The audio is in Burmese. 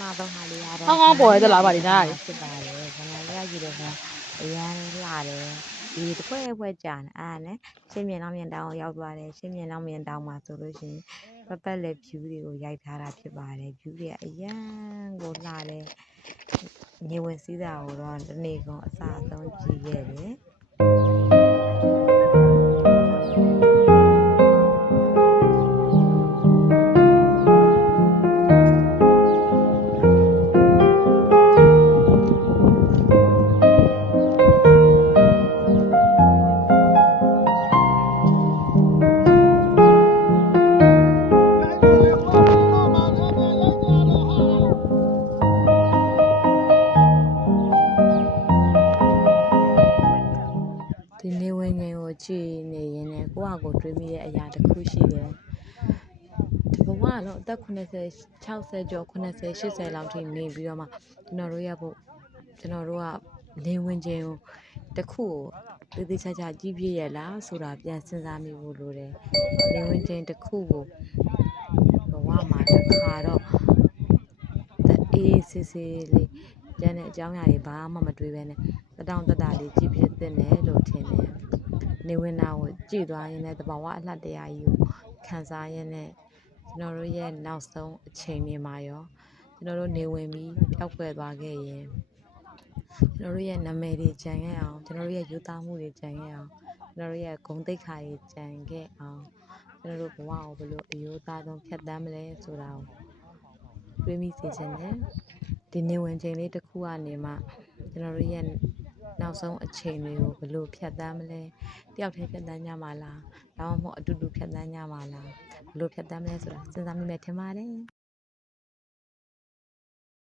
မှာတော့ဟာလေးရတော့ ကောင်းကောင်းပေါ်ရသလားဗာဒီနားလေ ဖြစ်ပါတယ်ခဏလေးရကြည့်တော့အရန်လာတယ်ဒီတစ်ဖွဲ့ကြာနေအားနဲ့ရှင်းမြင်နောက်မြင်တောင်ရောက်သွားတယ်ရှင်းမြင်နောက်မြင်တောင်မှာဆိုလို့ရှိရင်ပတ်လက် view တွေကိုရိုက်ထားတာဖြစ်ပါတယ် view တွေကအရန်ကိုလှတယ်နေဝင်စည်းတာကိုတော့ဒီနေ့ကအစားအဆုံးကြည့်ခဲ့တယ်ဒီနေဝင်ငယ်ကိုကြည့်နေရင်လည်းကိုယ့်ဟာကိုယ်တွေးမိတဲ့အရာတစ်ခုရှိတယ်ဒီဘဝကတော့အသက်80 60ကျော်80 80လောက်ထိနေပြီးတော့မှကျွန်တော်တို့ကနေဝင်ခြင်းကိုတစ်ခုကိုသေချာကြည့်ပြရလားဆိုတာပြန်စဉ်းစားမိဖို့လိုတယ်နေဝင်ခြင်းတစ်ခုကိုဘဝမှာတစ်ခါတော့အေးစစ်စစ်လေးကျန်တဲ့အကြောင်းအရာတွေဘာမှမတွေးပဲနဲ့တောင်တတလေးကြည့်ဖြစ်တဲ့နဲ့လို့ထင်တယ်နေဝင်တာကိုကြည့်သွားရင်လည်းတဘာဝအလှတရားကြီးကိုခံစားရင်းနဲ့ကျွန်တော်တို့ရဲ့နောက်ဆုံးအချိန်တွေမှာရောကျွန်တော်တို့နေဝင်ပြီးပျောက်ကွယ်သွားခဲ့ရင်ကျွန်တော်တို့ရဲ့နာမည်တွေကြံခဲ့အောင်ကျွန်တော်တို့ရဲ့ယူသားမှုတွေကြံခဲ့အောင်ကျွန်တော်တို့ရဲ့ဂုဏ်သိက္ခာတွေကြံခဲ့အောင်ကျွန်တော်တို့ဘဝကိုဘယ်လိုအယိုးသားဆုံးဖြတ်သန်းမလဲဆိုတာကိုတွေးမိစေချင်တယ်ဒီနေဝင်ချိန်လေးတစ်ခုကနေမှကျွန်တော်တို့ရဲ့နောက်ဆုံးအချိန်တွေကိုဘယ်လိုဖြတ်သန်းမလဲတယောက်တည်းဖြတ်သန်းကြမှာလားဒါမှမဟုတ်အတူတူဖြတ်သန်းကြမှာလားဘယ်လိုဖြတ်သန်းမလဲဆိုတာစဉ်းစားမိမယ်ထင်ပါတယ်